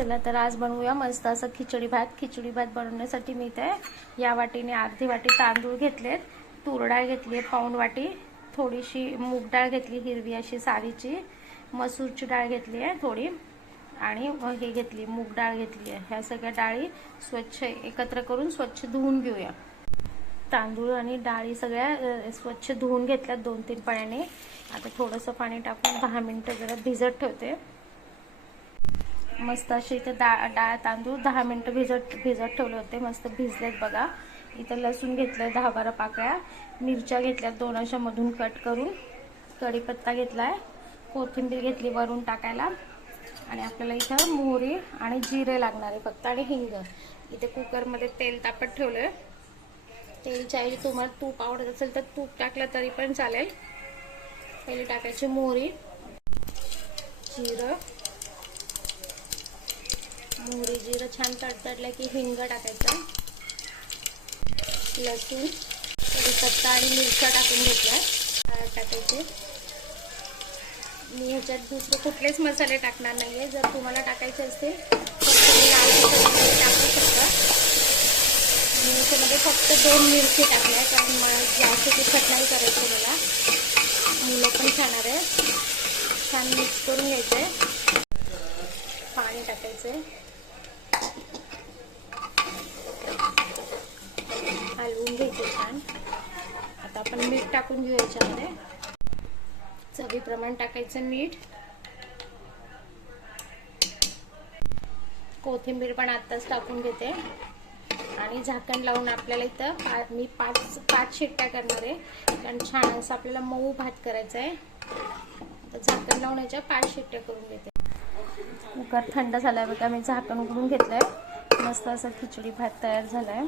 चला तर आज बनवूया मस्त असं खिचडी भात. खिचडी भात बनवण्यासाठी मी इथे या वाटीने अर्धी वाटी तांदूळ घेतलेत तूर डाळ घेतली आहे पाऊण वाटी थोडीशी मूग डाळ घेतली हिरवी अशी सारीची मसूरची डाळ घेतली आहे थोडी आणि हे घेतली मूग डाळ घेतली आहे. ह्या सगळ्या डाळी स्वच्छ एकत्र करून स्वच्छ धुवून घेऊया. तांदूळ आणि डाळी सगळ्या स्वच्छ धुवून घेतल्यात दोन तीन पाण्याने. आता थोडंसं पाणी टाकून दहा मिनटं जरा भिजत ठेवते. मस्त असे इथे डाळ डाळ तांदूळ दहा मिनटं भिजत भिजत ठेवले होते. मस्त भिजलेत बघा. इथं लसूण घेतलं आहे दहा बारा पाकळ्या. मिरच्या घेतल्या दोन अशामधून कट करून. कढीपत्ता घेतला आहे कोथिंबीर घेतली वरून टाकायला. आणि आपल्याला इथं मोहरी आणि जिरे लागणार आहे फक्त आणि हिंग. इथे कुकरमध्ये तेल तापत ठेवलंय. तेलच्या ऐवजी तुम्हाला तूप आवडत असेल तर तूप टाकलं तरी पण चालेल. पहिले टाकायची मोहरी जिरं मोहरी जिरं छान तडतडलं की हिंग टाकायचं. लसूण कढीपत्ता आणि मिरच्या टाकून घेतल्या. टाकायचे. मी ह्याच्यात दुसरे कुठलेच मसाले टाकणार नाही आहे जर तुम्हाला टाकायचे असतील तर तुम्ही लाल टाकू शकता. मी याच्यामध्ये फक्त दोन मिरची टाकल्या कारण मग जास्त तिखट नाही करायचं मला. मुलं पण खाणार आहे छान मिक्स करून घ्यायचंय. पाणी टाकायचं आहे घ्यायचे छान आता आपण मीठ टाकून घेऊ याच्यामध्ये. चवीप्रमाणे टाकायचं मीठ. कोथिंबीर पण आत्ताच टाकून घेते. आणि झाकण लावून आपल्याला इथं पा मी पाच पाच शिट्ट्या करणार आहे. कारण छान असं आपल्याला मऊ भात करायचा आहे. तर झाकण लावून याच्या पाच शिट्ट्या करून घेते. कुकर थंड झालाय बघा मी झाकण उघडून घेतलंय. मस्त असं खिचडी भात तयार झालाय.